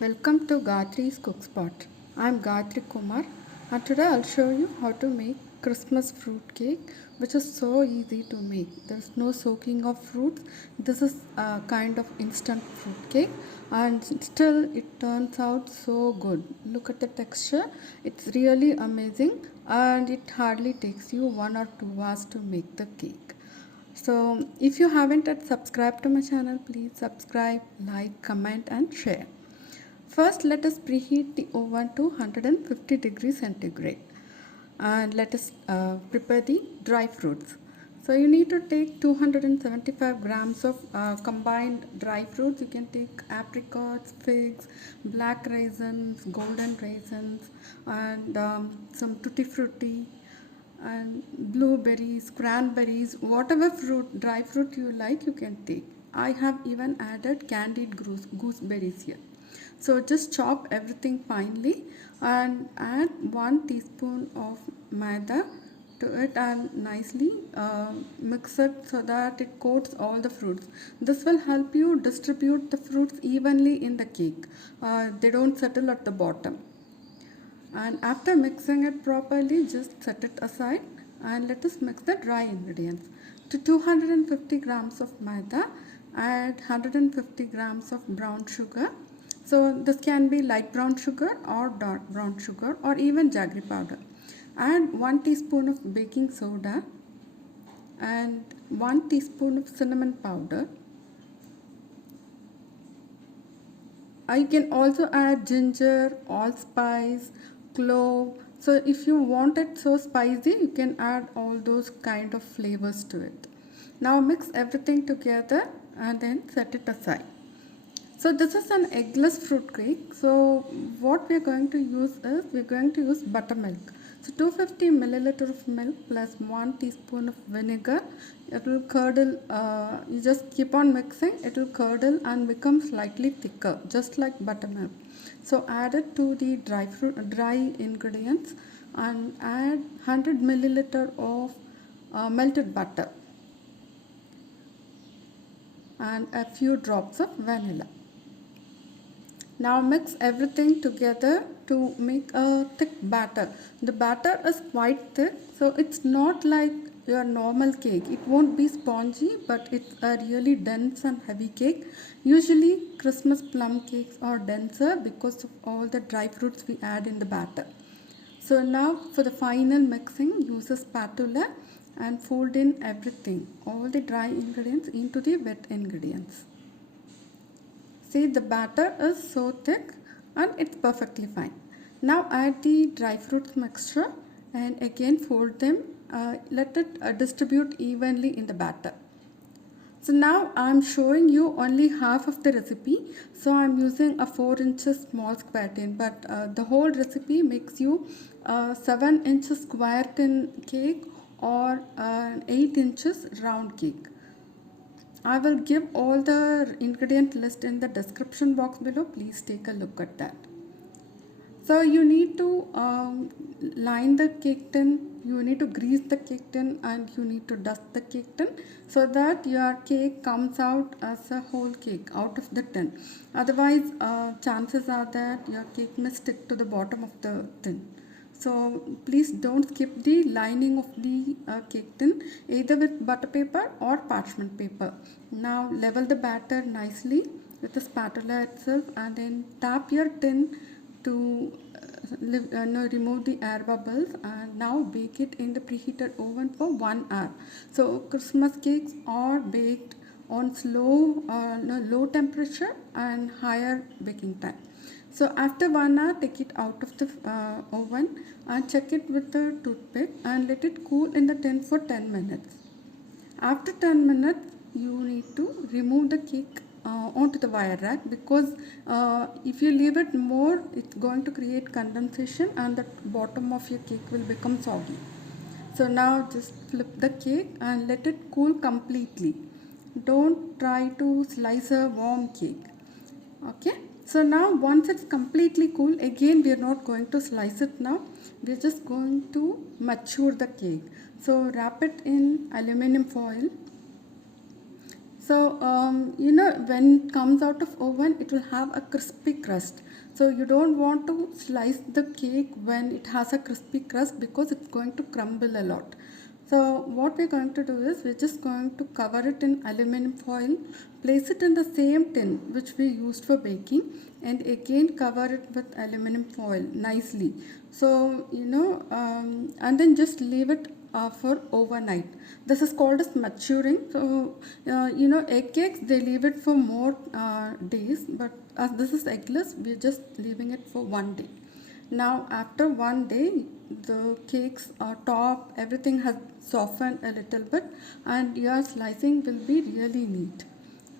Welcome to Gayatri's Cook Spot. I'm Gayatri Kumar and today I'll show you how to make Christmas fruit cake, which is so easy to make. There's no soaking of fruits. This is a kind of instant fruit cake and still it turns out so good. Look at the texture. It's really amazing and it hardly takes you 1 or 2 hours to make the cake. So if you haven't yet subscribed to my channel, please subscribe, like, comment and share. First, let us preheat the oven to 150 degrees centigrade and let us prepare the dry fruits. So you need to take 275 grams of combined dry fruits. You can take apricots, figs, black raisins, golden raisins and some tutti frutti and blueberries, cranberries, whatever fruit, dry fruit you like, you can take. I have even added candied gooseberries here. So just chop everything finely and add 1 teaspoon of maida to it and nicely mix it so that it coats all the fruits. This will help you distribute the fruits evenly in the cake. They don't settle at the bottom. And after mixing it properly, just set it aside and let us mix the dry ingredients. To 250 grams of maida, add 150 grams of brown sugar. So this can be light brown sugar or dark brown sugar or even jaggery powder. Add 1 teaspoon of baking soda and 1 teaspoon of cinnamon powder. You can also add ginger, allspice, clove. So if you want it so spicy, you can add all those kind of flavors to it. Now mix everything together and then set it aside. So this is an eggless fruit cake. So what we are going to use is we are going to use buttermilk. So 250 milliliter of milk plus 1 teaspoon of vinegar. It will curdle. You just keep on mixing. It will curdle and become slightly thicker, just like buttermilk. So add it to the dry ingredients, and add 100 milliliter of melted butter and a few drops of vanilla. Now mix everything together to make a thick batter. The batter is quite thick, so it's not like your normal cake. It won't be spongy, but it's a really dense and heavy cake. Usually Christmas plum cakes are denser because of all the dry fruits we add in the batter. So now for the final mixing, use a spatula and fold in everything, all the dry ingredients into the wet ingredients. See, the batter is so thick and it's perfectly fine. Now add the dry fruits mixture and again fold them. Let it distribute evenly in the batter. So now I am showing you only half of the recipe. So I am using a 4 inches small square tin, but the whole recipe makes you 7 inches square tin cake or 8 inches round cake. I will give all the ingredient list in the description box below. Please take a look at that. So you need to line the cake tin, you need to grease the cake tin and you need to dust the cake tin so that your cake comes out as a whole cake out of the tin. Otherwise, chances are that your cake may stick to the bottom of the tin. So please don't skip the lining of the cake tin either with butter paper or parchment paper. Now level the batter nicely with the spatula itself and then tap your tin to remove the air bubbles and now bake it in the preheated oven for 1 hour. So Christmas cakes are baked on low temperature and higher baking time. So after 1 hour, take it out of the oven and check it with a toothpick and let it cool in the tin for 10 minutes. After 10 minutes, you need to remove the cake onto the wire rack because if you leave it more, it's going to create condensation and the bottom of your cake will become soggy. So now just flip the cake and let it cool completely. Don't try to slice a warm cake. Okay. So now once it's completely cool, again we are not going to slice it now. We are just going to mature the cake. So wrap it in aluminum foil So, you know, when it comes out of oven, it will have a crispy crust. So you don't want to slice the cake when it has a crispy crust because it's going to crumble a lot. So what we're going to do is we're just going to cover it in aluminum foil, place it in the same tin which we used for baking, and again cover it with aluminum foil nicely. So, you know, and then just leave it for overnight. This is called as maturing. So, you know, egg cakes, they leave it for more days, but as this is eggless, we're just leaving it for 1 day. Now, after 1 day, the cakes top, everything has softened a little bit, and your slicing will be really neat.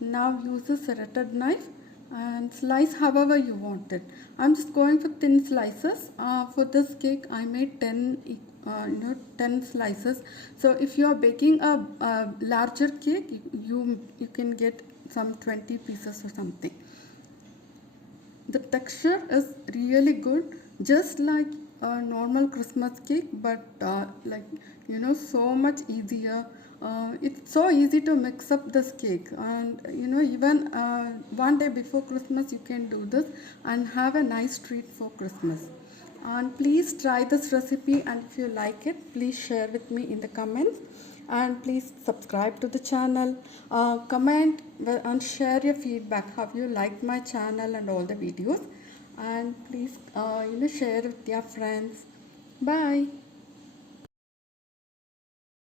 Now use a serrated knife and slice however you want it. I'm just going for thin slices. For this cake, I made 10 slices. So if you are baking a larger cake, you can get some 20 pieces or something. The texture is really good, just like a normal Christmas cake, but like, you know, so much easier. It's so easy to mix up this cake, and you know, even 1 day before Christmas you can do this and have a nice treat for Christmas. And please try this recipe, and if you like it, please share with me in the comments, and please subscribe to the channel, comment and share your feedback, how you liked my channel and all the videos, and please you know, share with your friends. Bye.